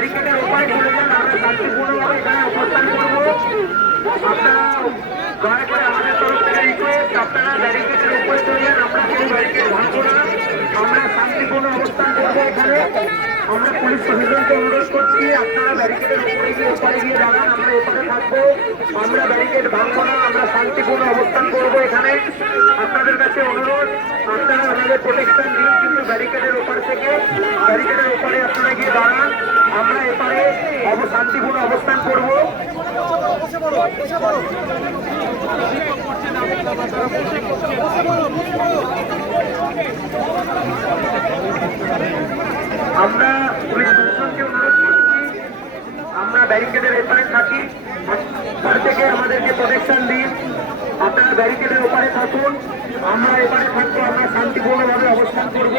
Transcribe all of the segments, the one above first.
আমরা শান্তিপূর্ণভাবে এখানে অবস্থান করব আপনারা দয়া করে আমাদের তরফ থেকে রিকোয়েস্ট আপনারা ব্যারিকেডের উপরে চলে যান আমরা কোনো ব্যারিকেড ভাঙবো না আমরা শান্তিপূর্ণ অবস্থান করব এখানে। আমরা পুলিশ প্রশাসনকে অনুরোধ করছি, আপনারা ব্যারিকেডের উপরে গিয়ে ওপারে গিয়ে দাঁড়ান আমরা এপারে থাকব। আমরা ব্যারিকেড ভাঙবো না, আমরা শান্তিপূর্ণ অবস্থান করব এখানে। আপনাদের কাছে অনুরোধ, আপনারা আমাদের প্রোটেকশন দিন কিন্তু ব্যারিকেডের ওপার থেকে ব্যারিকেডের ওপারে আপনারা গিয়ে দাঁড়ান। আমরা এপারে শান্তিপূর্ণ অবস্থান করব। আমরা ব্যারিকেডের এপারে থাকি। থেকে আমাদেরকে প্রোটেকশন দিন। আপনারা ব্যারিকেডের ওপারে থাকুন। আমরা এপারে থাকব, আমরা শান্তিপূর্ণভাবে অবস্থান করব।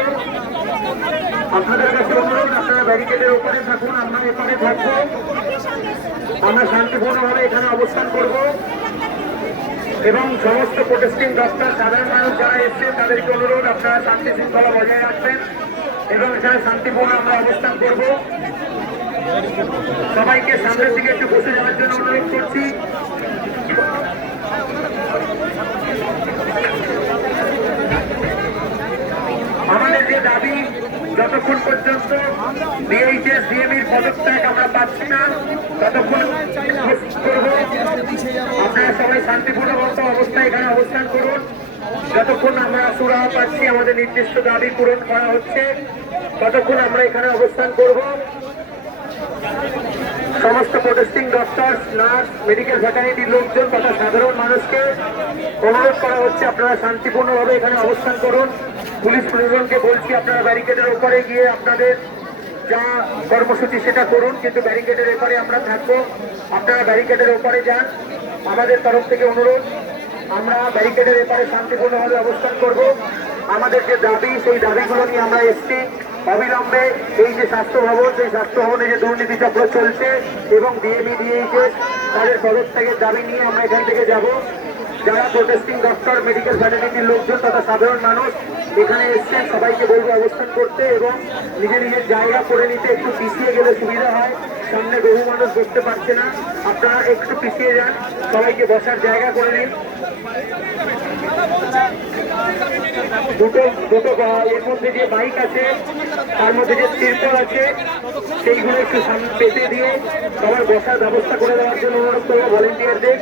আপনাদের কাছে অনুরোধ, আপনারা ব্যারিকেডের ওপারে থাকুন, আমরা এপারে থাকব। আমরা শান্তিপূর্ণভাবে এখানে অবস্থান করব। এবং সমস্ত প্রোটেস্টিং ডক্টর সাধারণ মানুষ যারা এসছে, তাদেরকে অনুরোধ, আপনারা শান্তি শৃঙ্খলা বজায় রাখবেন। এবং এখানে শান্তিপূর্ণ আমরা অবস্থান করব। সবাইকে সামনের দিকে একটু বসে যাওয়ার জন্য অনুরোধ করছি। আমাদের যে দাবি, যতক্ষণ পর্যন্ত ডিএইচএস ডিএমির পদত্যাগ আমরা পাচ্ছি না, ততক্ষণ আপনারা সবাই শান্তিপূর্ণ অবস্থায় এখানে অবস্থান করুন। যতক্ষণ আমরা সুরাহা পাচ্ছি, আমাদের নির্দিষ্ট দাবি পূরণ করা হচ্ছে, ততক্ষণ আমরা এখানে অবস্থান করব। সমস্ত প্রোটেস্টিং ডক্টর নার্স মেডিকেল ফ্যাকাল্টির লোকজন তথা সাধারণ মানুষকে অনুরোধ করা হচ্ছে আপনারা শান্তিপূর্ণভাবে এখানে অবস্থান করুন। পুলিশ প্রশাসনকে বলছি আপনারা ব্যারিকেডের ওপরে গিয়ে আপনাদের যা কর্মসূচি সেটা করুন, কিন্তু ব্যারিকেডের এপারে আমরা থাকব। আপনারা ব্যারিকেডের ওপরে যান। আমাদের তরফ থেকে অনুরোধ, আমরা ব্যারিকেডের এপারে শান্তিপূর্ণভাবে অবস্থান করব। আমাদের যে দাবি, সেই দাবিগুলো নিয়ে আমরা এসছি। অবিলম্বে এই যে স্বাস্থ্য ভবন, সেই স্বাস্থ্য ভবনে যে দুর্নীতি চক্র চলছে এবং ডিএমই ডিএইচএস তাদের পদত্যাগের দাবি নিয়ে আমরা এখান থেকে যাব। যারা প্রোটেস্টিং ডক্টর মেডিকেল ফ্যাটার্নিটির লোকজন তথা সাধারণ মানুষ এখানে এসছেন সবাইকে বলব অবস্থান করতে এবং নিজের নিজের জায়গা করে নিতে একটু পিছিয়ে গেলে সুবিধা হয়। সামনে বহু মানুষ বসতে পারছে না। আপনারা একটু পিছিয়ে যান, সবাইকে বসার জায়গা করে নিন। দুটো দুটো, এর মধ্যে যে বাইক আছে তার মধ্যে যে তিরপল আছে, সেইগুলো একটু পেতে দিয়ে সবার বসার ব্যবস্থা করে দেওয়ার জন্য অনুরোধ করব ভলেন্টিয়ারদের।